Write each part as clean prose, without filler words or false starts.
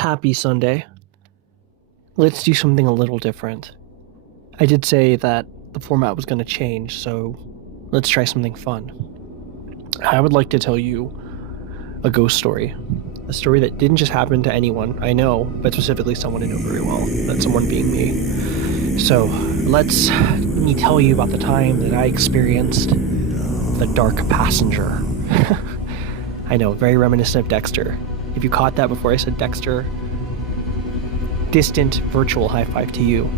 Happy Sunday. Let's do something a little different. I did say that the format was going to change, so let's try something fun. I would like to tell you a ghost story. A story that didn't just happen to anyone I know, but specifically someone I know very well. That someone being me. So, let me tell you about the time that I experienced the dark passenger. I know, very reminiscent of Dexter. If you caught that before I said Dexter, distant virtual high five to you.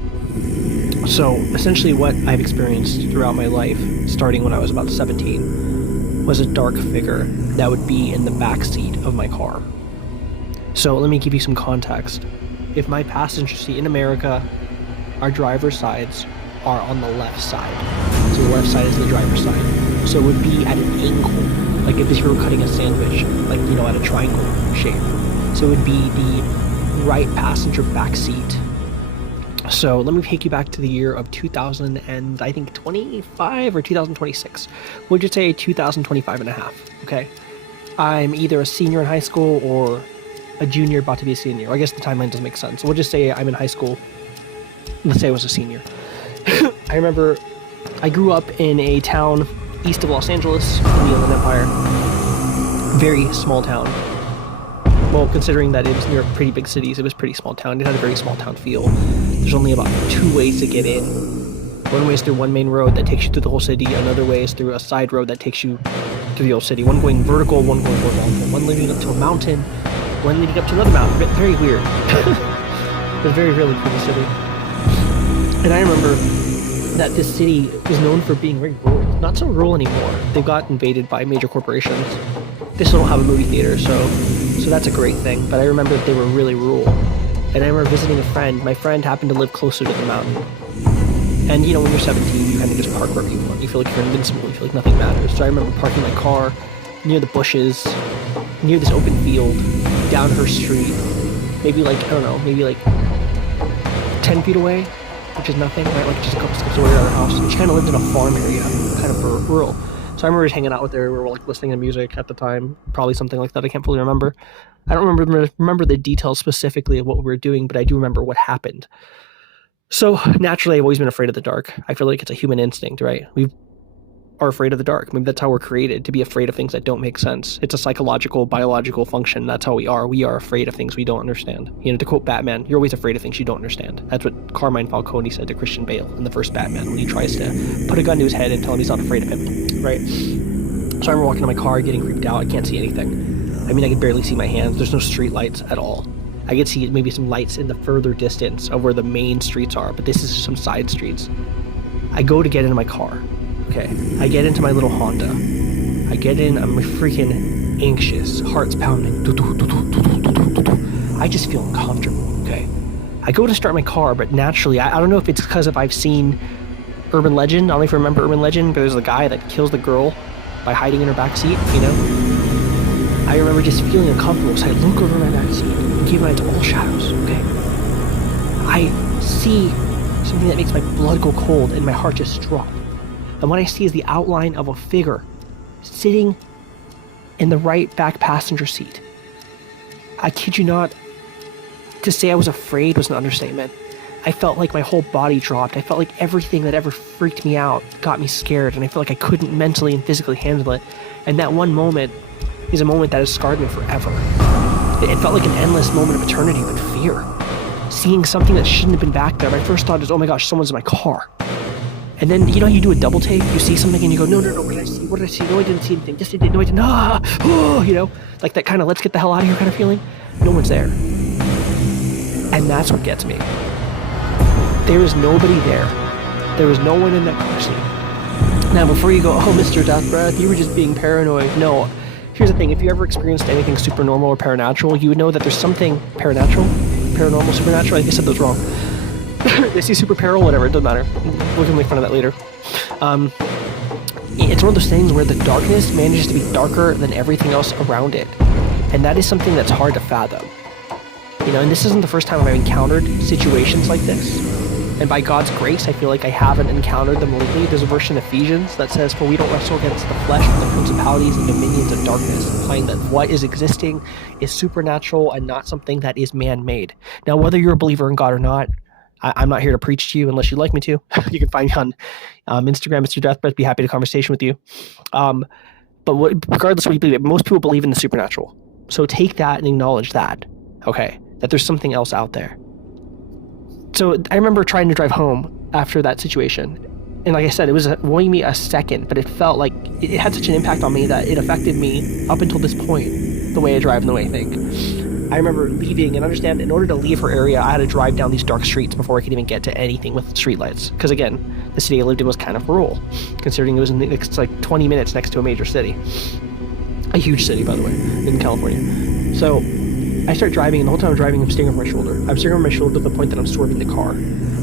So essentially what I've experienced throughout my life, starting when I was about 17, was a dark figure that would be in the back seat of my car. So let me give you some context. If my passenger seat in America, our driver's sides are on the left side. So the left side is the driver's side. So it would be at an angle. Like if you were cutting a sandwich, like, at a triangle shape. So it would be the right passenger back seat. So let me take you back to the year of 2025 or 2026. We'll just say 2025 and a half, okay? I'm either a senior in high school or a junior about to be a senior. I guess the timeline doesn't make sense. So we'll just say I'm in high school. Let's say I was a senior. I remember I grew up in a town east of Los Angeles in the Inland Empire. Very small town. Well, considering that it was near pretty big cities, it was a pretty small town. It had a very small town feel. There's only about 2 ways to get in. One way is through one main road that takes you through the whole city. Another way is through a side road that takes you through the whole city. One going vertical, one going horizontal. One leading up to a mountain, one leading up to another mountain. Very weird. It was very, really cool city. And I remember that this city is known for being very rural. Not so rural anymore. They've got invaded by major corporations. They still don't have a movie theater, so that's a great thing. But I remember that they were really rural. And I remember visiting a friend. My friend happened to live closer to the mountain. And when you're 17, you kind of just park wherever you want. You feel like you're invincible. You feel like nothing matters. So I remember parking my car near the bushes, near this open field, down her street. Maybe like 10 feet away, which is nothing, right? Like just a couple steps away from her house. And she kind of lived in a farm area, kind of rural. So I remember just hanging out with her. We were like listening to music at the time, probably something like that. I can't fully remember. I don't remember the details specifically of what we were doing, but I do remember what happened. So naturally, I've always been afraid of the dark. I feel like it's a human instinct, right? We are afraid of the dark. Maybe that's how we're created, to be afraid of things that don't make sense. It's a psychological, biological function. That's how we are. We are afraid of things we don't understand. To quote Batman, you're always afraid of things you don't understand. That's what Carmine Falcone said to Christian Bale in the first Batman when he tries to put a gun to his head and tell him he's not afraid of him, right? So I remember walking to my car, getting creeped out. I can't see anything. I mean, I could barely see my hands. There's no street lights at all. I could see maybe some lights in the further distance of where the main streets are, but this is some side streets. I go to get into my car. Okay, I get into my little Honda. I get in, I'm freaking anxious, heart's pounding. I just feel uncomfortable, okay? I go to start my car, but naturally, I don't know if it's because I've seen Urban Legend. I don't know if you remember Urban Legend, but there's a guy that kills the girl by hiding in her backseat, I remember just feeling uncomfortable, so I look over my backseat and keep in mind it's all shadows, okay? I see something that makes my blood go cold and my heart just drop. And what I see is the outline of a figure sitting in the right back passenger seat. I kid you not, to say I was afraid was an understatement. I felt like my whole body dropped. I felt like everything that ever freaked me out got me scared, and I felt like I couldn't mentally and physically handle it. And that one moment is a moment that has scarred me forever. It felt like an endless moment of eternity, but fear. Seeing something that shouldn't have been back there, my first thought is, oh my gosh, someone's in my car. And then, how you do a double take? You see something and you go, no, what did I see? What did I see? No, I didn't see anything. Yes, I did. No, I didn't. Like that kind of let's get the hell out of here kind of feeling. No one's there. And that's what gets me. There is nobody there. There was no one in that car seat. Now, before you go, oh, Mr. Death Breath, you were just being paranoid. No. Here's the thing. If you ever experienced anything supernormal or paranatural, you would know that there's something paranormal, supernatural. I think I said those wrong. They see super peril, whatever, it doesn't matter. We can make fun of that later. It's one of those things where the darkness manages to be darker than everything else around it. And that is something that's hard to fathom. And this isn't the first time I've encountered situations like this. And by God's grace, I feel like I haven't encountered them lately. There's a verse in Ephesians that says, "For we don't wrestle against the flesh, but the principalities and dominions of darkness," implying that what is existing is supernatural and not something that is man-made. Now, whether you're a believer in God or not, I'm not here to preach to you unless you'd like me to. You can find me on Instagram, Mr. Deathbreath. Be happy to conversation with you. But regardless of what you believe, most people believe in the supernatural. So take that and acknowledge that, okay, that there's something else out there. So I remember trying to drive home after that situation. And like I said, it was only me a second, but it felt like it had such an impact on me that it affected me up until this point, the way I drive and the way I think. I remember leaving, and understand, in order to leave her area, I had to drive down these dark streets before I could even get to anything with streetlights. Because again, the city I lived in was kind of rural, considering it's like 20 minutes next to a major city. A huge city, by the way, in California. So I start driving, and the whole time I'm driving, I'm staring over my shoulder. I'm staring over my shoulder to the point that I'm swerving the car.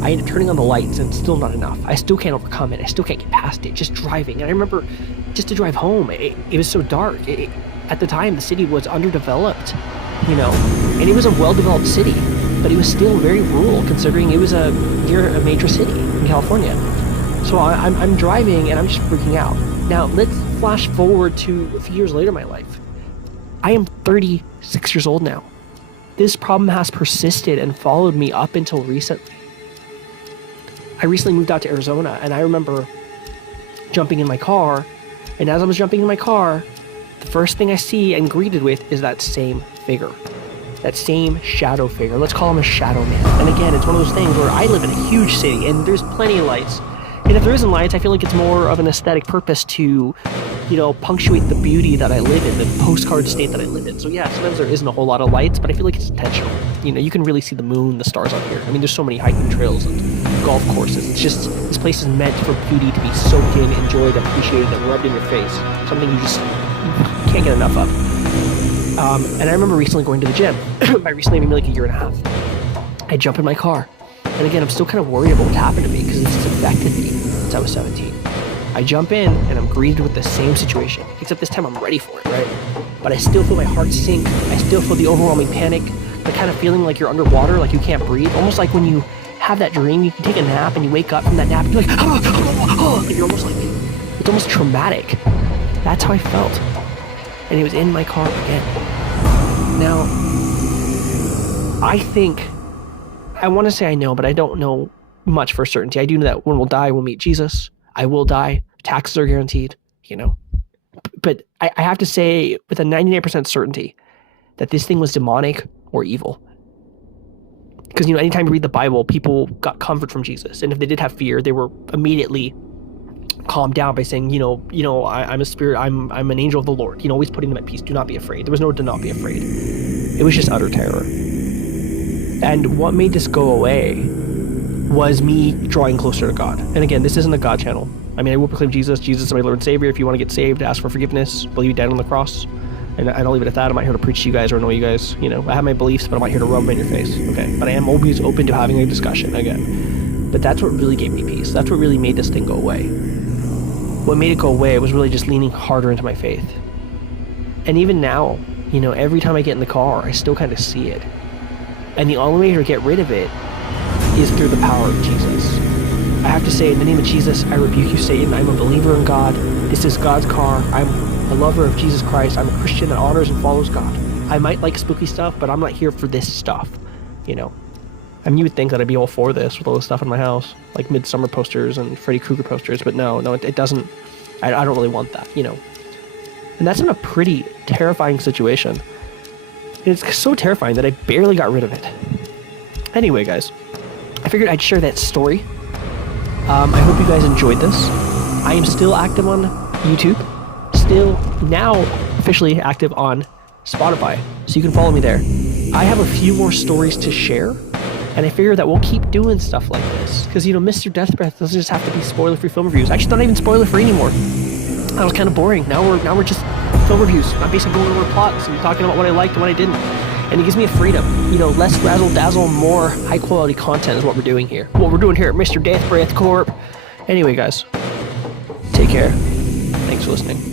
I end up turning on the lights, and it's still not enough. I still can't overcome it. I still can't get past it, just driving. And I remember, just to drive home, it was so dark. At the time, the city was underdeveloped, and it was a well-developed city, but it was still very rural, considering it was near a major city in California. So I'm driving, and I'm just freaking out. Now, let's flash forward to a few years later in my life. I am 36 years old now. This problem has persisted and followed me up until recently. I recently moved out to Arizona, and I remember jumping in my car, and as I was jumping in my car, the first thing I see and greeted with is that same figure. That same shadow figure. Let's call him a shadow man. And again, it's one of those things where I live in a huge city, and there's plenty of lights. And if there isn't lights, I feel like it's more of an aesthetic purpose to punctuate the beauty that I live in, the postcard state that I live in. So yeah, sometimes there isn't a whole lot of lights, but I feel like it's intentional. You can really see the moon, the stars out here. I mean, there's so many hiking trails and golf courses. It's just, this place is meant for beauty to be soaked in, enjoyed, appreciated, and rubbed in your face. Something you just can't get enough of. And I remember recently going to the gym. By recently, maybe like a year and a half. I jump in my car. And again, I'm still kind of worried about what happened to me because it's affected me since I was 17. I jump in, and I'm greeted with the same situation, except this time I'm ready for it, right? But I still feel my heart sink. I still feel the overwhelming panic, the kind of feeling like you're underwater, like you can't breathe. Almost like when you have that dream, you can take a nap, and you wake up from that nap, and you're like, and you're almost like, it's almost traumatic. That's how I felt. And it was in my car again. Now, I want to say I know, but I don't know much for certainty. I do know that when we'll die, we'll meet Jesus. I will die. Taxes are guaranteed, But I have to say with a 99% certainty that this thing was demonic or evil. Because, anytime you read the Bible, people got comfort from Jesus. And if they did have fear, they were immediately calmed down by saying, I'm a spirit, I'm an angel of the Lord. Always putting them at peace. Do not be afraid. There was no do not be afraid. It was just utter terror. And what made this go away was me drawing closer to God. And again, this isn't a God channel. I mean, I will proclaim Jesus is my Lord and Savior. If you want to get saved, ask for forgiveness, believe He died on the cross. And I'll leave it at that. I'm not here to preach to you guys or annoy you guys. I have my beliefs, but I'm not here to rub them in your face. Okay? But I am always open to having a discussion again. But that's what really gave me peace. That's what really made this thing go away. What made it go away was really just leaning harder into my faith. And even now, every time I get in the car, I still kind of see it. And the only way to get rid of it is through the power of Jesus. I have to say, in the name of Jesus, I rebuke you, Satan. I'm a believer in God. This is God's car. I'm a lover of Jesus Christ. I'm a Christian that honors and follows God. I might like spooky stuff, but I'm not here for this stuff, I mean, you would think that I'd be all for this with all the stuff in my house, like Midsummer posters and Freddy Krueger posters, but no, it doesn't. I don't really want that, And that's in a pretty terrifying situation. And it's so terrifying that I barely got rid of it. Anyway, guys, I figured I'd share that story. I hope you guys enjoyed this. I am still active on YouTube, still now officially active on Spotify, so you can follow me there. I have a few more stories to share, and I figure that we'll keep doing stuff like this, because, Mr. Deathbreath doesn't just have to be spoiler-free film reviews. Actually, not even spoiler-free anymore. That was kind of boring. Now we're just film reviews. I'm basically going over plots and talking about what I liked and what I didn't. And it gives me a freedom. Less razzle-dazzle, more high-quality content is what we're doing here. What we're doing here at Mr. Deathbreath Corp. Anyway, guys, take care. Thanks for listening.